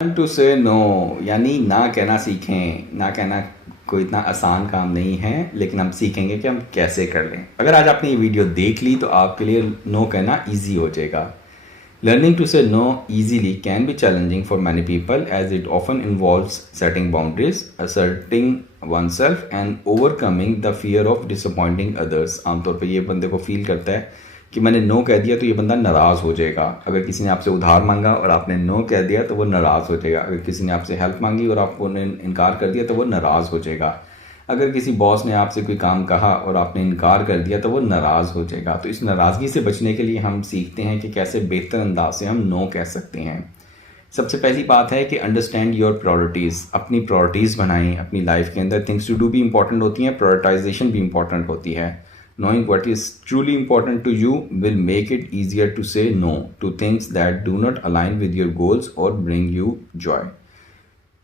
To say no यानी ना कहना सीखें। ना कहना कोई इतना आसान काम नहीं है, लेकिन हम सीखेंगे कि हम कैसे कर लें। अगर आज आपने ये वीडियो देख ली तो आपके लिए नो कहना इजी हो जाएगा। Learning to say no easily can be challenging for many people as it often involves setting boundaries, asserting oneself and overcoming the fear of disappointing others. आमतौर पर ये बंदे को फील करता है कि मैंने नो कह दिया तो ये बंदा नाराज़ हो जाएगा। अगर किसी ने आपसे उधार मांगा और आपने नो कह दिया तो वो नाराज़ हो जाएगा। अगर किसी ने आपसे हेल्प मांगी और आपने इनकार कर दिया तो वो नाराज़ हो जाएगा। अगर किसी बॉस ने आपसे कोई काम कहा और आपने इनकार कर दिया तो वो नाराज़ हो जाएगा। तो इस नाराज़गी से बचने के लिए हम सीखते हैं कि कैसे बेहतर अंदाज से हम नो कह सकते हैं। सबसे पहली बात है कि अंडरस्टैंड योर प्रायोरिटीज़। अपनी प्रायोरिटीज़ बनाएं। अपनी लाइफ के अंदर थिंग्स टू डू भी इंपॉर्टेंट होती हैं, प्रायोरिटाइजेशन भी इंपॉर्टेंट होती है। Knowing what is truly important to you will make it easier to say no to things that do not align with your goals or bring you joy.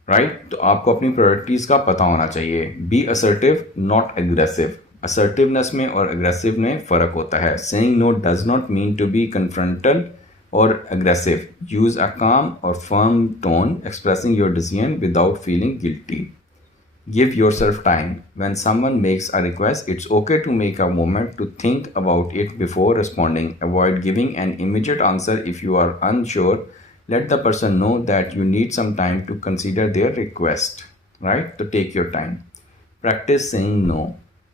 Right? तो आपको अपनी priorities का पता होना चाहिए। Be assertive, not aggressive. Assertiveness में और aggressive में फ़र्क होता है। Saying no does not mean to be confrontal or aggressive. Use a calm or firm tone, expressing your decision without feeling guilty. Give yourself time. When someone makes a request, it's okay to make a moment to think about it before responding. Avoid giving an immediate answer if you are unsure. Let the person know that you need some time to consider their request. Right? So take your time. Practice saying no.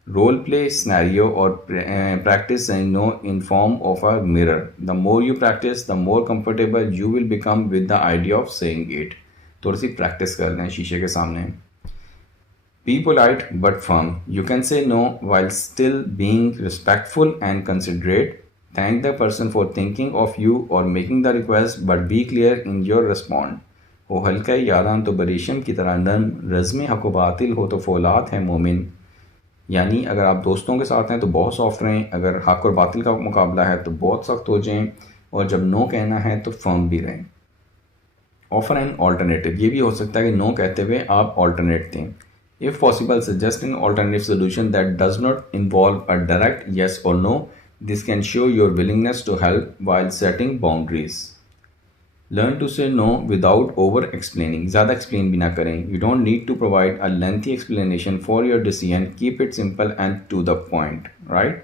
Role play scenario or practice saying no in form of a mirror. The more you practice, the more comfortable you will become with the idea of saying it. थोड़ी सी practice कर लें शीशे के सामने। Be polite but firm. You can say no while still being respectful and considerate. Thank the person for thinking of you or making the request, but be clear in your response. हो हल्का यारान तो बरीशम की तरह नरम, रज़्म हक़ व बातिल हो तो फौलाद है मोमिन। यानी अगर आप दोस्तों के साथ हैं तो बहुत सॉफ्ट रहें, अगर हक़ और बातिल का मुकाबला है तो बहुत सख्त हो जाएं, और जब नो कहना है तो फर्म भी रहें। Offer an alternative. ये भी हो सकता है कि नो कहते हुए आप ऑल्टरनेट दें। If possible, suggest an alternative solution that does not involve a direct yes or no. This can show your willingness to help while setting boundaries. Learn to say no without over-explaining. ज़्यादा explain भी ना करें. You don't need to provide a lengthy explanation for your decision. Keep it simple and to the point. Right?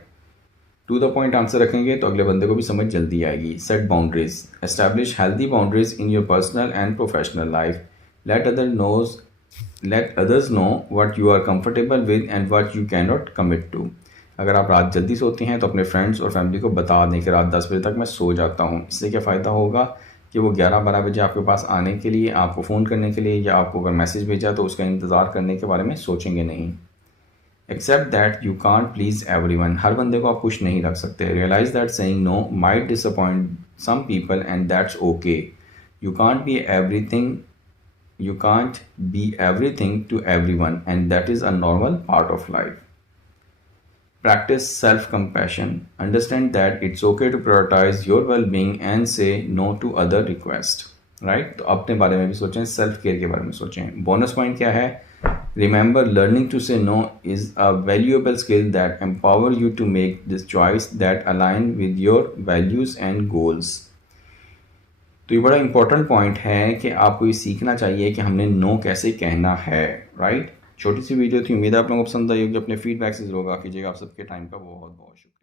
To the point answer रखेंगे तो अगले बंदे को भी समझ जल्दी आएगी. Set boundaries. Establish healthy boundaries in your personal and professional life. Let others know what you are comfortable with and what you cannot commit to. अगर आप रात जल्दी सोते हैं तो अपने फ्रेंड्स और फैमिली को बता दें कि रात 10 बजे तक मैं सो जाता हूँ। इससे क्या फ़ायदा होगा कि वो 11-12 बजे आपके पास आने के लिए, आपको फ़ोन करने के लिए या आपको अगर मैसेज भेजा तो उसका इंतज़ार करने के बारे में सोचेंगे नहीं। Except that you can't please everyone. हर बंदे को आप खुश नहीं रख सकते। Realise that saying no might disappoint some people and that's okay. You can't be everything to everyone, and that is a normal part of life. Practice self-compassion. Understand that it's okay to prioritize your well-being and say no to other requests. Right? तो अपने बारे में भी सोचें, self care के बारे में सोचें। बोनस पॉइंट क्या है? Remember, learning to say no is a valuable skill that empower you to make this choice that align with your values and goals. तो ये बड़ा इंपॉर्टेंट पॉइंट है कि आपको ये सीखना चाहिए कि हमने नो कैसे कहना है। राइट? छोटी सी वीडियो थी, उम्मीद है आप लोगों को पसंद आई होगी। अपने फीडबैक से ज़रूर आगा कीजिएगा। आप सबके टाइम का बहुत बहुत शुक्रिया।